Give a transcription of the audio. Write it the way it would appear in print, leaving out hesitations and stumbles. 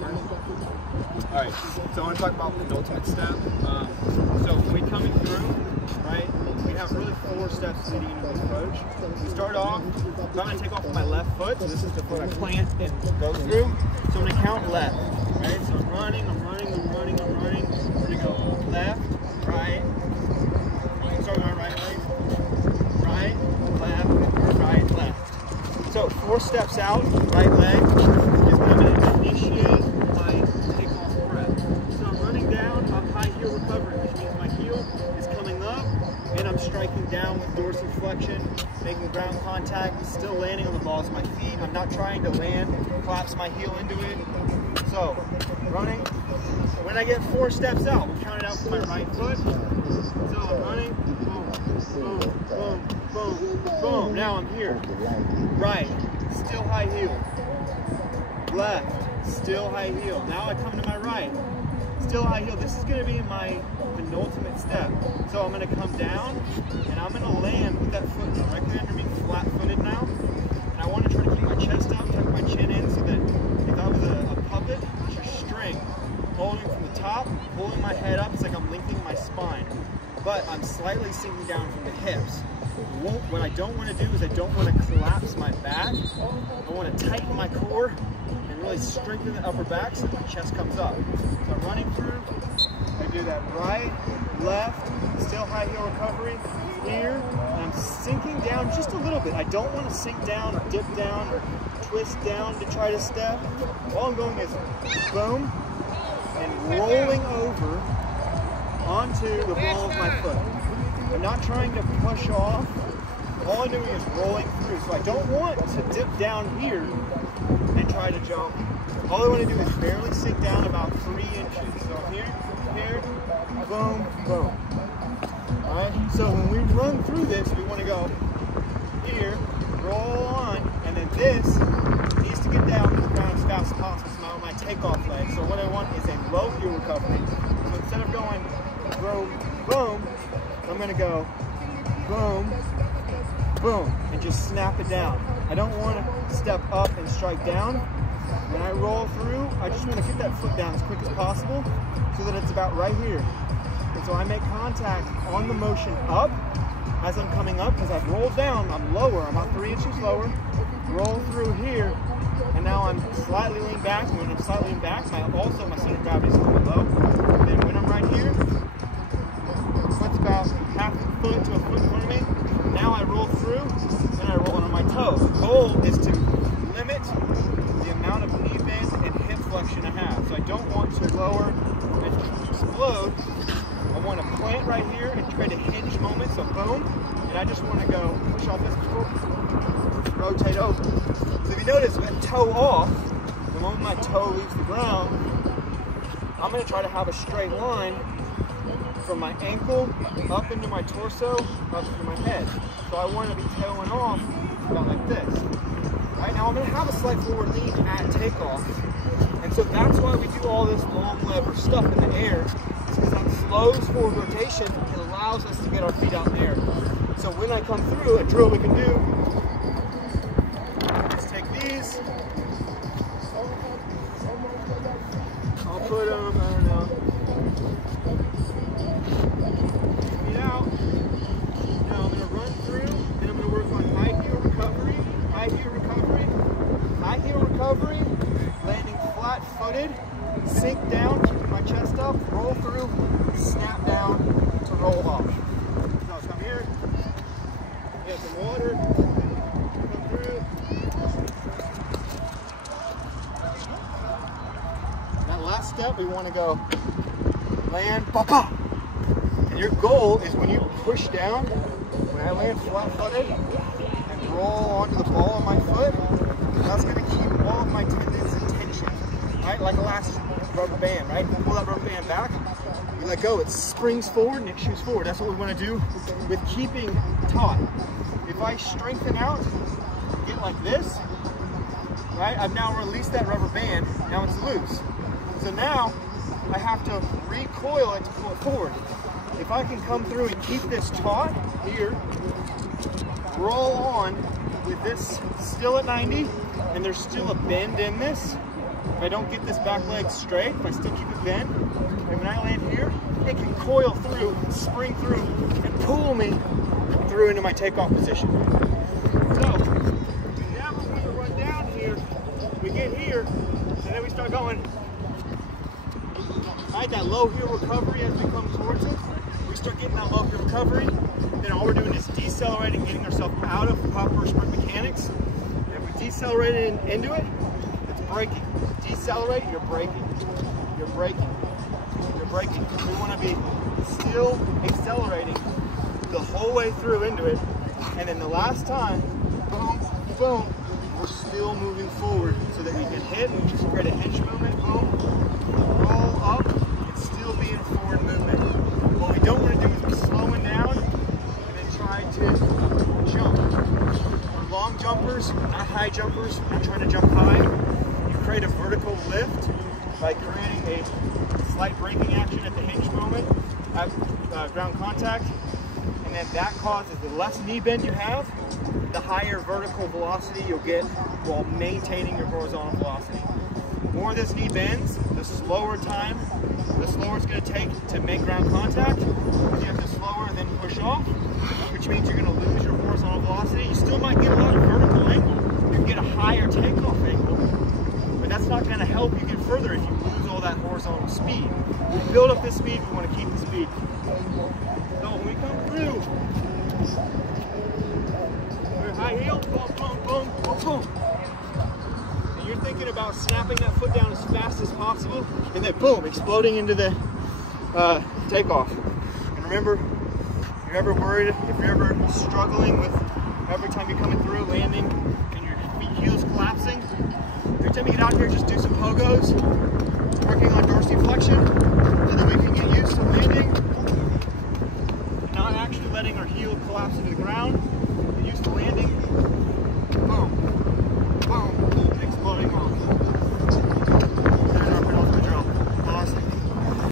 Alright, so I want to talk about the penultimate step. So when we coming through, right, we have really 4 steps leading into the approach. We start off, so I'm going to take off with my left foot, so this is the foot I plant and go through. So I'm going to count left, right? So I'm running. We're going to go left, right, start with my right leg, right, left. So 4 steps out, right leg, is going to initiate my takeoff breath. So I'm running down, I'm high heel recovery, which means my heel is coming up, and I'm striking down with dorsiflexion, making ground contact, still landing on the balls of my feet. I'm not trying to land, collapse my heel into it. So, running. When I get 4 steps out, we'll count it out with my right foot. So I'm running, boom, boom, boom, boom, boom. Now I'm here. Right, still high heel. Left, still high heel. Now I come to my right, still high heel. This is going to be my penultimate step. So I'm going to come down and I'm going to land with that foot directly under me, flat-footed now. And I want to try to keep my chest up, tuck my chin in so that if I was a puppet, it's a string holding from the top, pulling my head up. It's like I'm linking my spine, but I'm slightly sinking down from the hips. What I don't want to do is I don't want to collapse my back. I want to tighten my core and really strengthen the upper back so the chest comes up. So I'm running through, I do that right, left, still high heel recovery, here, and I'm sinking down just a little bit. I don't want to sink down or dip down or twist down to try to step. All I'm going is boom, and rolling over onto the ball of my foot. I'm not trying to push off. All I'm doing is rolling through. So I don't want to dip down here and try to jump. All I want to do is barely sink down about 3 inches. So here, boom, boom. All right. So when we run through this, we want to go here, roll on, and then this needs to get down to the ground as fast as possible. So now my takeoff leg. So what I want is a low heel recovery. So instead of going boom, boom, I'm going to go boom, boom, and just snap it down. I don't want to step up and strike down. When I roll through, I just want to get that foot down as quick as possible so that it's about right here. And so I make contact on the motion up as I'm coming up, because I've rolled down, I'm lower, I'm about 3 inches lower, roll through here, and now I'm slightly leaned back. And when I'm slightly leaned back, my center of gravity is a little low. And then when I'm right here, foot's about half a foot to a foot in front of me. Now I roll through, and I roll on my toe. The goal is to limit the amount of knee bend and hip flexion I have. So I don't want to lower and explode. I want to plant right here and try to hinge moment, so boom. And I just want to go push off this, rotate over. So if you notice, with toe off, the moment my toe leaves the ground, I'm going to try to have a straight line from my ankle up into my torso, up into my head. So I want to be tailing off about like this. Right now I'm going to have a slight forward lean at takeoff. And so that's why we do all this long lever stuff in the air. It's because that slows forward rotation. It allows us to get our feet out in the air. So when I come through, a drill we can do is take these. I'll put them, I don't know, feet out. Now I'm going to run through and I'm going to work on high heel recovery, high heel recovery, high heel recovery, landing flat footed, sink down, keeping my chest up, roll through, snap down to roll off. Now come here, get some water, come through. That last step, we want to go land, pop. And your goal is when you push down, when I land flat footed and roll onto the ball of my foot, that's going to keep all of my tendons in tension, right? Like a last rubber band, right? Pull that rubber band back, you let go, it springs forward and it shoots forward. That's what we want to do with keeping taut. If I strengthen out, get like this, right? I've now released that rubber band, now it's loose. So now I have to recoil it to pull it forward. If I can come through and keep this taut here, roll on with this still at 90, and there's still a bend in this, if I don't get this back leg straight, if I still keep it bent, and when I land here, it can coil through, spring through, and pull me through into my takeoff position. So, now we're going to run down here, we get here, and then we start going, right, that low heel recovery as we come towards it. We start getting that low heel recovery, then all we're doing is decelerating, getting ourselves out of proper sprint mechanics. And if we decelerate into it, it's braking. Decelerate, you're braking. You're braking. You're braking. We want to be still accelerating the whole way through into it. And then the last time, boom, boom, we're still moving forward so that we can hit, create a hinge movement, boom, roll up, and still be in forward movement. What we don't want to do is be slowing down and then try to jump. We're long jumpers, not high jumpers, we're not trying to jump high. You create a vertical lift by creating a slight braking action at the hinge moment, at ground contact, and then that causes the less knee bend you have, the higher vertical velocity you'll get while maintaining your horizontal velocity. The more this knee bends, the slower it's going to take to make ground contact. You have to slower than push off, which means you're going to lose your horizontal velocity. You still might get a lot of vertical angle. You can get a higher takeoff angle, but that's not going to help you get further if you lose all that horizontal speed. We build up this speed, we want to keep the speed. So when we come through, we're high heel, boom, boom, boom, boom, boom. And you're thinking about snapping that foot down as fast as possible, and then boom, exploding into the takeoff. And remember, if you're ever worried, if you're ever struggling with every time you're coming through, landing, and your heel's collapsing, every time you get out here, just do some pogos, working on dorsiflexion, so that we can get used to landing, and not actually letting our heel collapse into the ground.